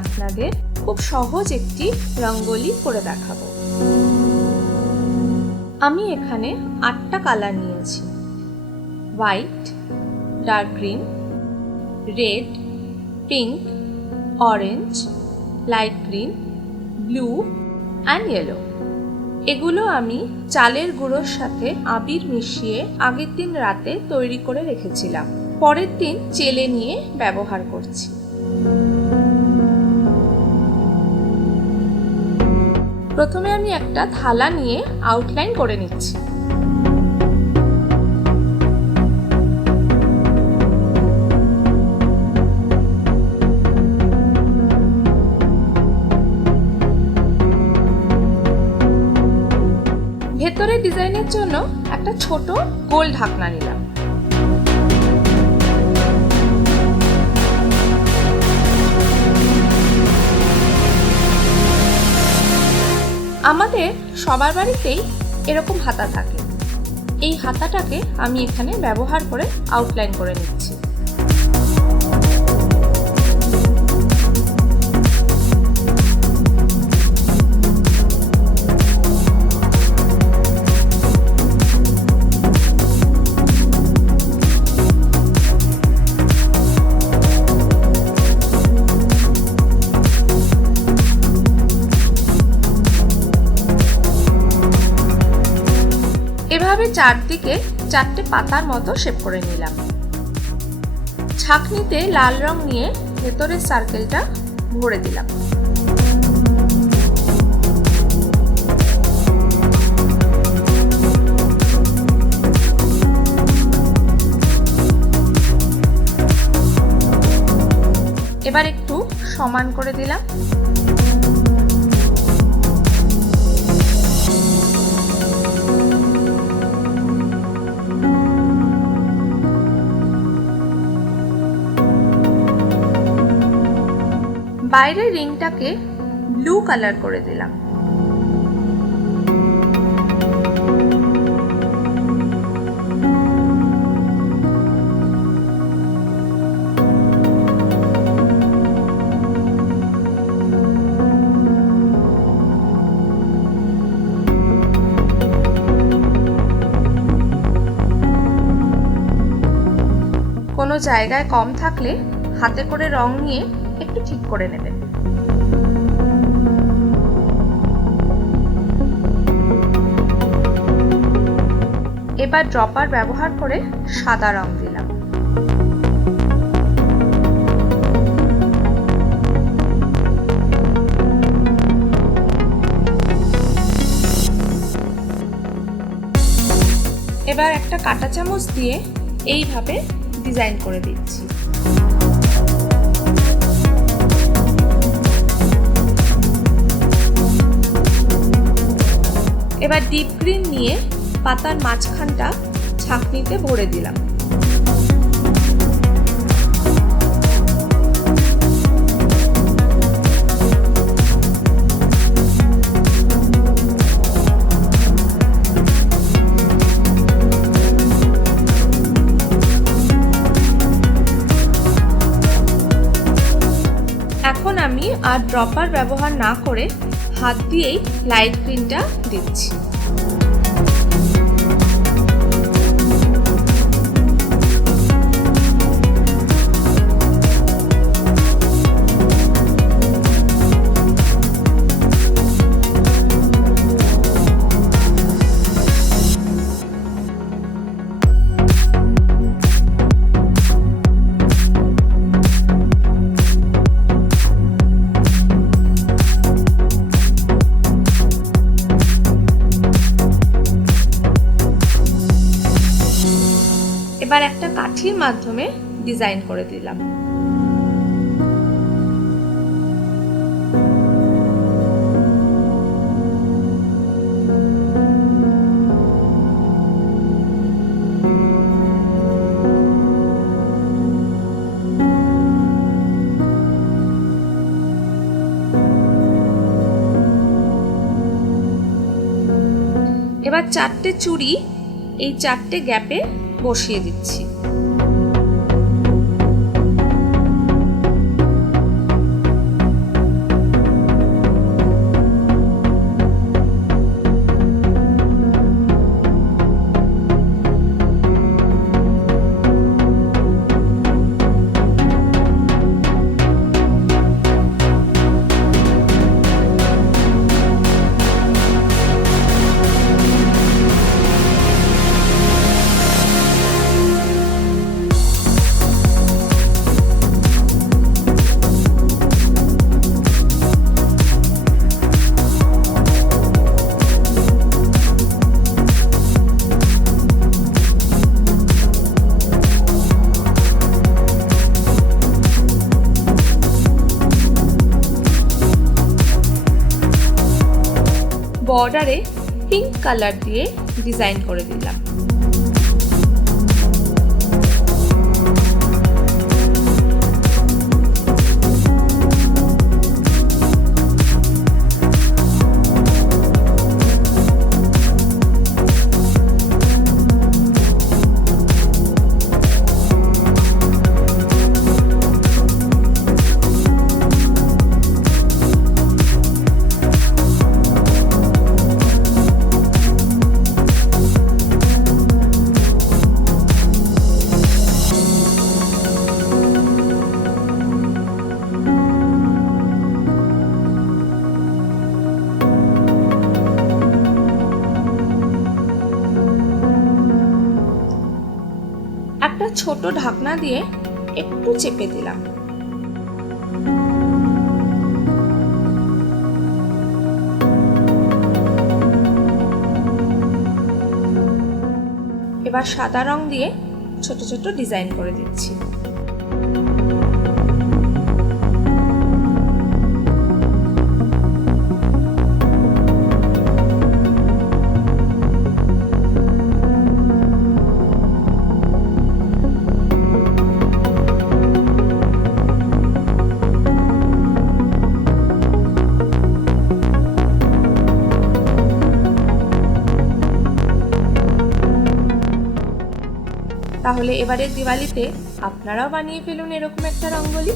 আপনাদের খুব সহজ একটি রঙ্গোলি করে দেখাবো। আমি এখানে 8টা কালার নিয়েছি। White, dark green, red, pink, orange, light green, blue and yellow. এগুলো আমি চালের গুঁড়োর সাথে আবির মিশিয়ে আগের দিন রাতে তৈরি করে রেখেছিলাম। পরের দিন চেলে নিয়ে ব্যবহার করছি। প্রথমে আমি একটা থালা নিয়ে আউটলাইন করে নিচ্ছি। ভেতরের ডিজাইনের জন্য একটা ছোট গোল ঢাকনা নিলাম। আমাদের সবার বাড়িতেই এরকম হাতা থাকে। এই হাতাটাকে আমি এখানে ব্যবহার করে আউটলাইন করে নিচ্ছি। এভাবে চারদিকে 4টে পাতার মতো শেপ করে নিলাম। ছাঁকনিতে লাল রং নিয়ে ভেতরের সার্কেলটা ভরে দিলাম। এবার একটু সমান করে দিলাম। বাইরের রিংটাকে ব্লু কালার করে দিলাম। কোনো জায়গায় কম থাকলে হাতে করে রং নিয়ে একটু ঠিক করে নেবেন। এবার ড্রপার ব্যবহার করে সাদা রং দিলাম। এবার একটা কাঁটা চামচ দিয়ে এইভাবে ডিজাইন করে দিচ্ছি। এবার ডিপ গ্রিন নিয়ে পাতার মাঝখানটা ছাঁকনিতে ভরে দিলাম। এখন আমি আর ড্রপার ব্যবহার না করে হাত দিয়েই লাইট গ্রিনটা দিচ্ছি। এবার একটা কাঠির মাধ্যমে ডিজাইন করে দিলাম। এবার 4টে চুড়ি এই 4টে গ্যাপে বসিয়ে দিচ্ছি। বর্ডারে পিঙ্ক কালার দিয়ে ডিজাইন করে দিলাম। একটা ছোট ঢাকনা দিয়ে একটু চেপে দিলাম। এবার সাদা রং দিয়ে ছোট ছোট ডিজাইন করে দিচ্ছি। তাহলে এবারের দিওয়ালিতে আপনারাও বানিয়ে ফেলুন এরকম একটা রঙ্গোলি।